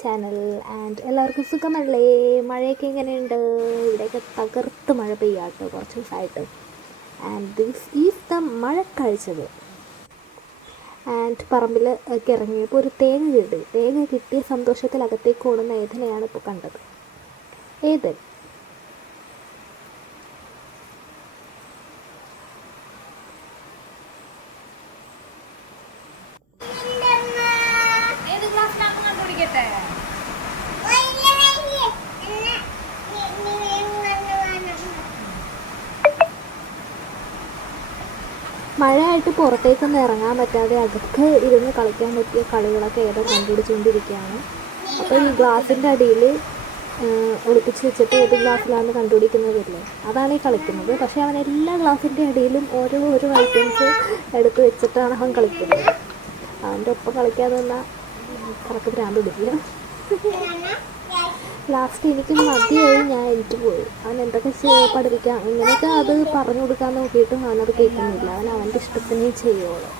Channel and എല്ലാവർക്കും സുഖമല്ലേ? മഴയൊക്കെ എങ്ങനെയുണ്ട്? ഇവിടെയൊക്കെ തകർത്ത് മഴ പെയ്യാട്ടോ കുറച്ച് ദിവസമായിട്ട്. ആൻഡ് ദിസ് ഈസ് ദ മഴക്കാഴ്ചകൾ. ആൻഡ് പറമ്പിൽ ഒക്കെ ഇറങ്ങിയപ്പോൾ ഒരു തേങ്ങ കിട്ടിയ സന്തോഷത്തിൽ അകത്തേക്ക് ഓടുന്ന ഏതനെയാണ് ഇപ്പോൾ കണ്ടത്. ഏതൻ മഴയായിട്ട് പുറത്തേക്കൊന്നും ഇറങ്ങാൻ പറ്റാതെ അകത്ത് ഇരുന്ന് കളിക്കാൻ പറ്റിയ കളികളൊക്കെ ഏതോ കണ്ടുപിടിച്ചുകൊണ്ടിരിക്കുകയാണ്. അപ്പോൾ ഈ ഗ്ലാസിൻ്റെ അടിയിൽ ഒളിപ്പിച്ച് വെച്ചിട്ട് ഏത് ഗ്ലാസ്സിലാണ് കണ്ടുപിടിക്കുന്നതില്ലേ, അതാണ് ഈ കളിക്കുന്നത്. പക്ഷേ അവൻ എല്ലാ ഗ്ലാസിൻ്റെ അടിയിലും ഓരോ ഐറ്റംസ് എടുത്ത് വെച്ചിട്ടാണ് അവൻ കളിക്കുന്നത്. അവൻ്റെ ഒപ്പം കളിക്കാതെ നിന്നാൽ കറക്റ്റ് ഭ്രാന്ത് പിടിക്കില്ല. ലാസ്റ്റ് എനിക്ക് മതിയായി, ഞാൻ എനിക്ക് പോയി. അവൻ എന്തൊക്കെ പഠിപ്പിക്കാം ഇങ്ങനെയൊക്കെ അത് പറഞ്ഞു കൊടുക്കാൻ നോക്കിയിട്ടും അവനത് കേൾക്കുന്നില്ല. അവൻ അവൻ്റെ ഇഷ്ടത്തിനേ ചെയ്യുള്ളൂ.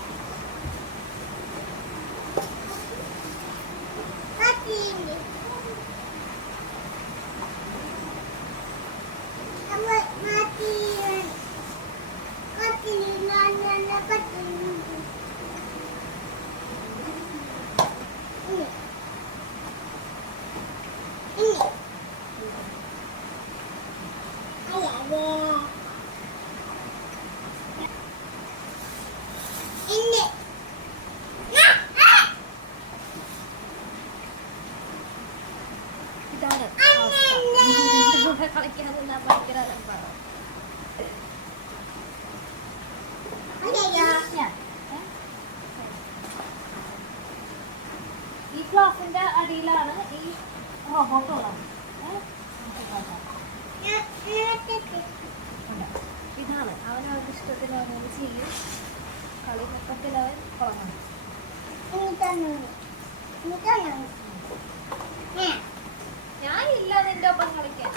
ഈ ക്ലാസിന്റെ അടിയിലാണ് ഈ റോബോട്ട് ഉള്ളത്. ഇതാണ് അവൻ അവരുടെ ഇഷ്ടത്തിന് അവനോട് ചെയ്യും. കളി മൊത്തത്തിൽ അവൻ തുടങ്ങണം. ഞാനില്ല നിന്റെ ഒപ്പം കളിക്കാൻ.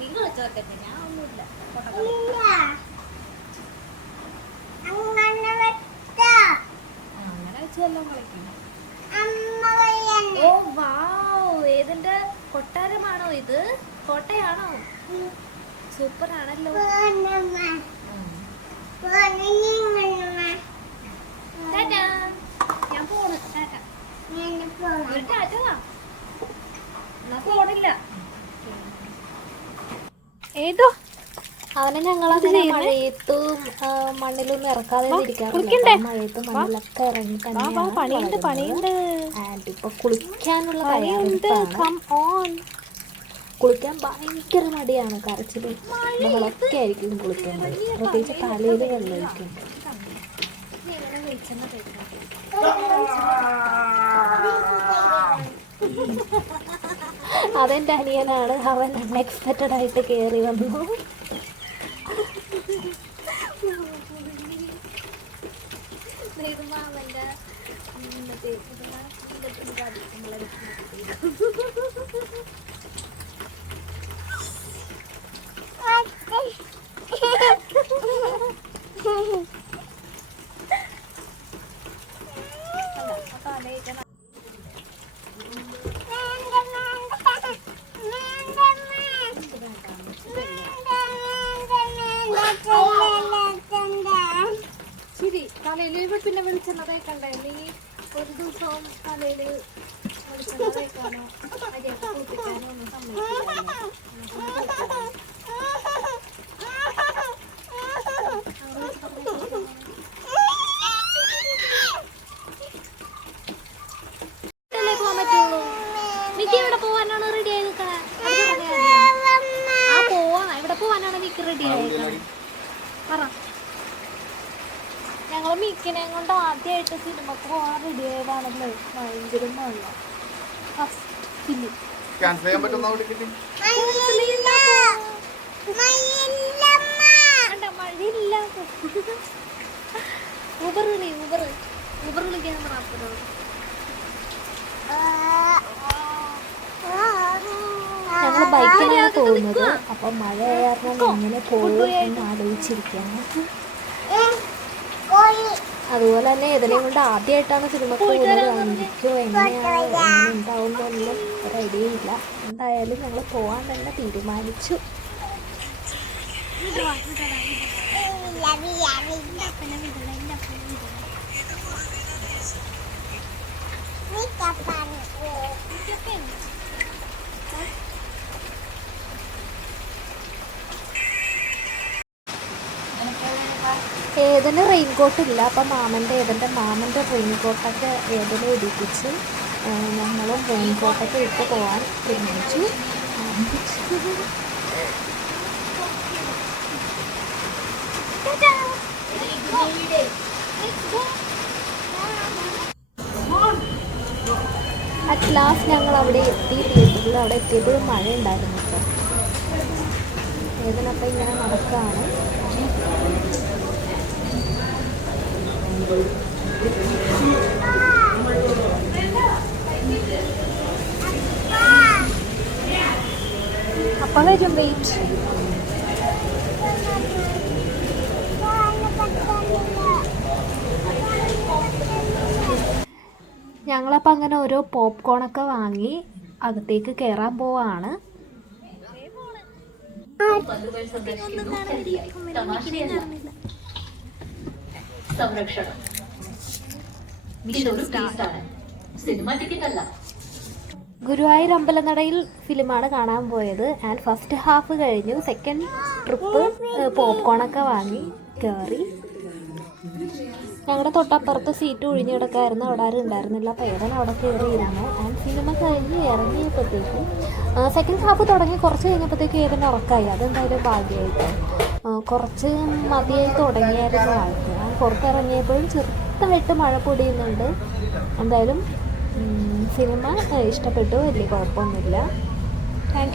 നിങ്ങൾ ചോദിക്കട്ടെ, ഞാൻ ഒന്നുമില്ല. അങ്ങനെ വെച്ചെല്ലാം കളിക്കണം. ഓ വാവ്, ഏതിന്റെ കൊട്ടാരമാണോ ഇത്? കോട്ടയാണോ? സൂപ്പർ ആണല്ലോ. ഞാൻ പോണ്. ഒരു ടാറ്റ. എന്നാ പോണില്ല. ഏതോ അവനെ ഞങ്ങളത് മഴയത്തും മണ്ണിലൊന്നും ഇറക്കാതെ ഇരിക്കാറില്ല. മഴയത്തും മണ്ണിലൊക്കെ ഇറങ്ങി തന്നെയാണ്. ആൻഡ് ഇപ്പൊ കുളിക്കാനുള്ള കുളിക്കാൻ ഭയങ്കര മടിയാണ്. കരച്ചിലും നമ്മളൊക്കെ ആയിരിക്കും കുളിക്കേണ്ടത്. പ്രത്യേകിച്ച് തലയിൽ വെള്ളം ഒഴിക്കുന്നുണ്ട്. അതെന്റെ അനിയനാണ്. അവൻ അൺഎക്സ്പെക്റ്റഡ് ആയിട്ട് കയറി വന്നു. ശരി, തലയിൽ പിന്നെ വെളിച്ചെണ്ണ തേക്കണ്ടേ? നീ ഒരു ദിവസവും തലയിൽ വെളിച്ചെണ്ണ തേക്കാനോ അരിയൊക്കെ കൂട്ടിക്കാനോ ഒന്നും സമ്മതിക്കില്ല. പോകാൻ പറ്റുള്ളൂ. മിക്കി എവിടെ പോവാനാണ് റെഡി ആയി നിൽക്കണേ? ആ പോവാ, എവിടെ പോവാനാണ് മിക്കി റെഡി ആയി നിൽക്കണേ? പറ. ഞങ്ങൾ മിക്കിനെ കൊണ്ട് ആദ്യമായിട്ട് സിനിമക്ക് പോകാൻ റെഡി ആയതാണല്ലോ. ഭയങ്കര മഴ. മഴയില്ല. ഊബർ ഞങ്ങൾ ബൈക്കിലാണ് പോകുന്നത്. അപ്പം മഴ കാരണം എങ്ങനെ പോകും എന്ന് ആലോചിച്ചിരിക്കുകയാണ്. അതുപോലെ തന്നെ ഏതെങ്കിലും കൊണ്ട് ആദ്യമായിട്ടാണ് സിനിമക്ക് പോകുന്നത്. എനിക്കോ എങ്ങനെയാണ് ഉണ്ടാവുന്നൊന്നും ഒരു ഐഡിയ ഇല്ല. എന്തായാലും ഞങ്ങൾ പോകാൻ തന്നെ തീരുമാനിച്ചു. ഏതിന് റെയിൻകോട്ട് ഇല്ല. അപ്പം ഏതെൻ്റെ മാമൻ്റെ റെയിൻകോട്ടൊക്കെ ഏതിനെ ഇടിപ്പിച്ച് ഞങ്ങളും റെയിൻകോട്ടൊക്കെ ഇട്ട് പോകാൻ തീരുമാനിച്ചു. അറ്റ് ലാസ്റ്റ് ഞങ്ങൾ അവിടെ എത്തി. തിയേറ്ററിൽ അവിടെ എത്തിയപ്പോഴും മഴ ഉണ്ടായിരുന്നു. ഇപ്പം ഏതിനപ്പം ഇങ്ങനെ നടക്കുകയാണ്. അപ്പം വരും, വെയിറ്റ്. ഞങ്ങളപ്പോൾ അങ്ങനെ ഓരോ പോപ്കോണൊക്കെ വാങ്ങി അകത്തേക്ക് കയറാൻ പോവാണ്. സംരക്ഷണം സിനിമ ടിക്കറ്റ് അല്ല. ഗുരുവായൂർ അമ്പലനടയിൽ ഫിലിമാണ് കാണാൻ പോയത്. ആൻഡ് ഫസ്റ്റ് ഹാഫ് കഴിഞ്ഞു. സെക്കൻഡ് ട്രിപ്പ് പോപ്കോണൊക്കെ വാങ്ങി കയറി. ഞങ്ങളുടെ തൊട്ടപ്പുറത്ത് സീറ്റ് ഒഴിഞ്ഞു കിടക്കായിരുന്നു. അവിടെ ആരും ഉണ്ടായിരുന്നില്ല. അപ്പോൾ ഏതൻ അവിടെ കയറിയിരുന്നു. ആൻഡ് സിനിമ കഴിഞ്ഞ് ഇറങ്ങിയപ്പോഴത്തേക്കും സെക്കൻഡ് ഹാഫ് തുടങ്ങി കുറച്ച് കഴിഞ്ഞപ്പോഴത്തേക്കും ഏതൻ ഉറക്കമായി. അതെന്തായാലും ഭാഗ്യമായിട്ട് കുറച്ച് മതിയായി തുടങ്ങിയായിരുന്നു ആൾക്ക്. ഞാൻ പുറത്തിറങ്ങിയപ്പോഴും ചെറുതായിട്ട് മഴ പൊടിയുന്നുണ്ട്. എന്തായാലും സിനിമ ഇഷ്ടപ്പെട്ടു. വലിയ കുഴപ്പമൊന്നുമില്ല. Thank you.